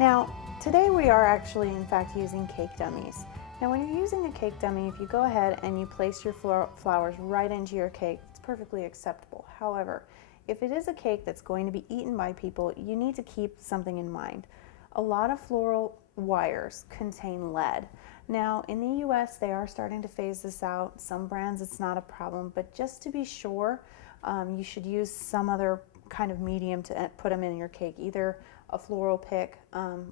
Now, today we are actually in fact using cake dummies. Now when you're using a cake dummy, if you go ahead and you place your flowers right into your cake, it's perfectly acceptable. However, if it is a cake that's going to be eaten by people, you need to keep something in mind. A lot of floral wires contain lead. Now in the US, they are starting to phase this out. Some brands it's not a problem, but just to be sure, you should use some other kind of medium to put them in your cake, either a floral pick.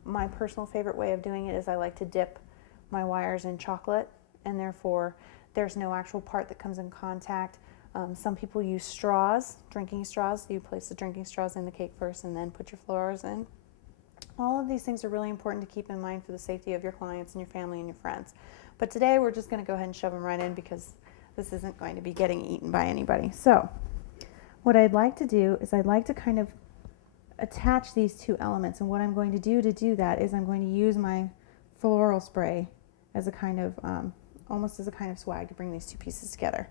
My personal favorite way of doing it is I like to dip my wires in chocolate, and therefore there's no actual part that comes in contact. Some people use straws, drinking straws. You place the drinking straws in the cake first and then put your flowers in. All of these things are really important to keep in mind for the safety of your clients and your family and your friends. But today we're just going to go ahead and shove them right in because this isn't going to be getting eaten by anybody. So what I'd like to do is I'd like to kind of attach these two elements, and what I'm going to do that is I'm going to use my floral spray as a kind of almost as a kind of swag to bring these two pieces together.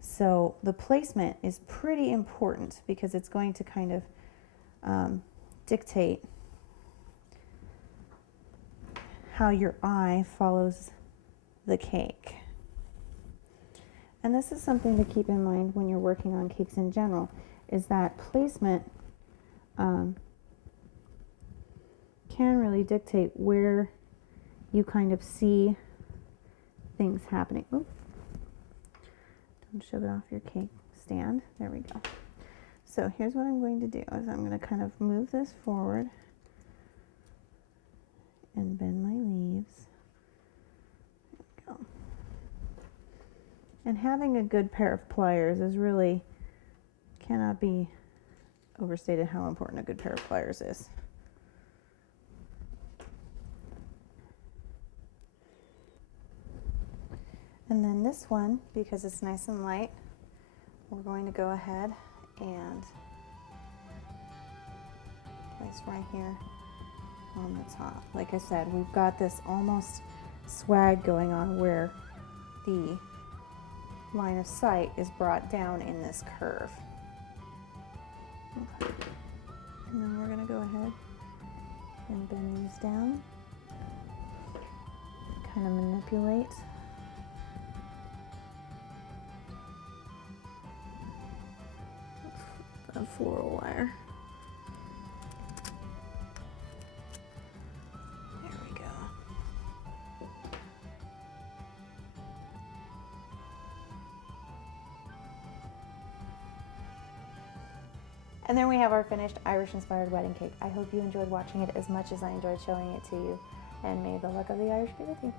So the placement is pretty important because it's going to kind of dictate how your eye follows the cake. And this is something to keep in mind when you're working on cakes in general, is that placement can really dictate where you kind of see things happening. Oop. Don't shove it off your cake stand. There we go. So here's what I'm going to do is I'm going to kind of move this forward and bend my leaves. There we go. And having a good pair of pliers is really, cannot be overstated how important a good pair of pliers is. And then this one, because it's nice and light, we're going to go ahead and place right here on the top. Like I said, we've got this almost swag going on where the line of sight is brought down in this curve. Okay. And then we're going to go ahead and bend these down, kind of manipulate the floral wire. There we go. And then we have our finished Irish-inspired wedding cake. I hope you enjoyed watching it as much as I enjoyed showing it to you. And may the luck of the Irish be with you.